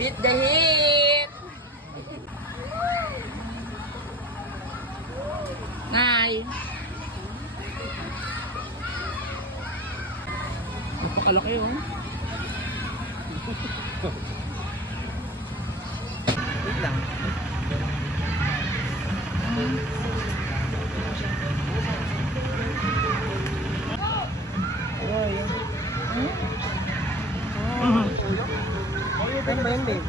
Beat the heat! Nay! Napakalaki oh. Wait lang. Ano ba yun, babe?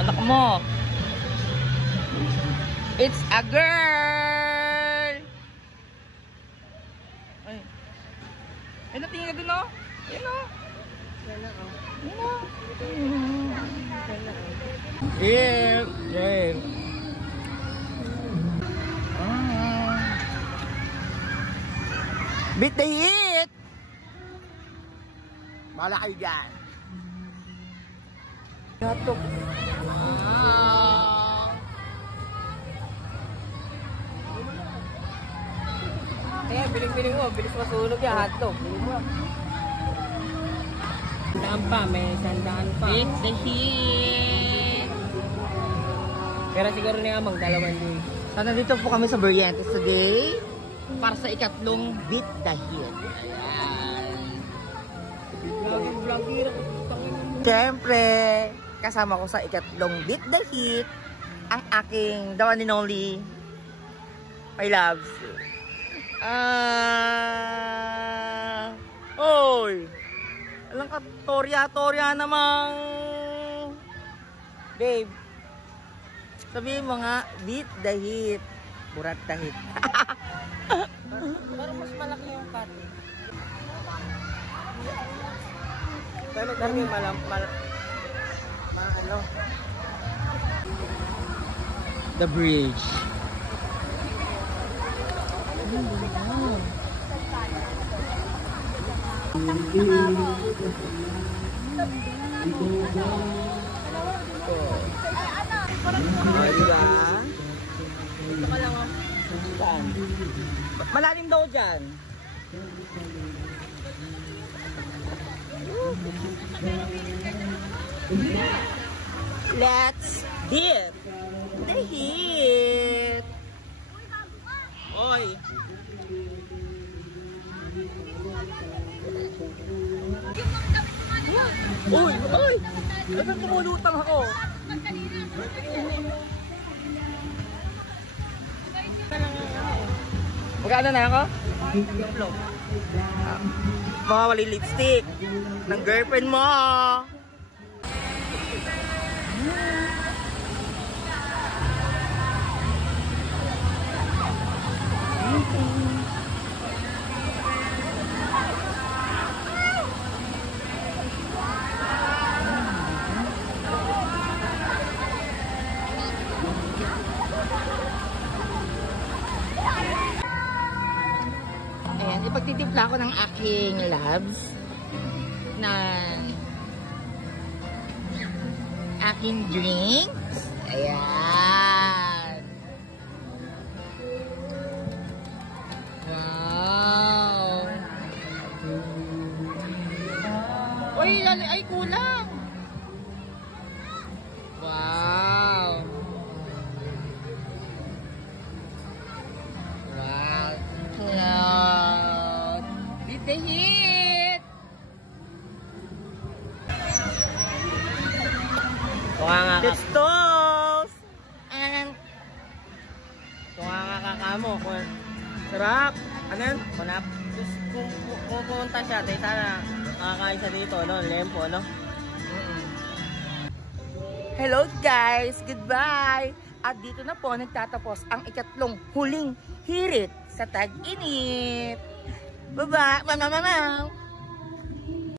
Anak mo. It's a girl. Ay. Ay, natingin ka dun, no? Ayun, no? Yan na, oh. Yan na. Yan na, oh. Yeah. Yeah. Beat the heat. Bahala kayo dyan. Hotdog. Wow. Kaya biling-biling mo, bilis masunog yan, hotdog. Sandaan pa, may sandaan pa. Beat the heat. Pero siguro niya magdalawan din. So, nandito po kami sa Briantes today para sa ikatlong Beat the Heat. Ayan. Siyempre, kasama ko sa ikatlong Beat the Heat ang aking the one and only my loves. Oy! Alam ka, torya namang babe. Sabihin mo nga, Beat the Heat. Burat the Heat. Pero mas malaki yung cut. Pero yung ano? The bridge. Diba? Dito ka lang oh. Saan? Malalim daw dyan. Let's beat the heat. Oy. Uy, uy. Bakit tumulutang ako? Magkano na ako? Mawawali lipstick ng girlfriend mo. Ayan, ipagtitimpla ko ng aking loves na aking drinks. Ayan. Wow. Uy, ay kulang. Wow. Wow. Cloud. Beat the heat. Let's toast. And nga kakamo. Sarap. Ano yun? Kunap. Kung pupunta siya, tayo sana makakain sa dito, no? Lempo, no? Hello guys! Goodbye! At dito na po nagtatapos ang ikatlong huling hirit sa tag-init. Bye-bye! Mamamamaw!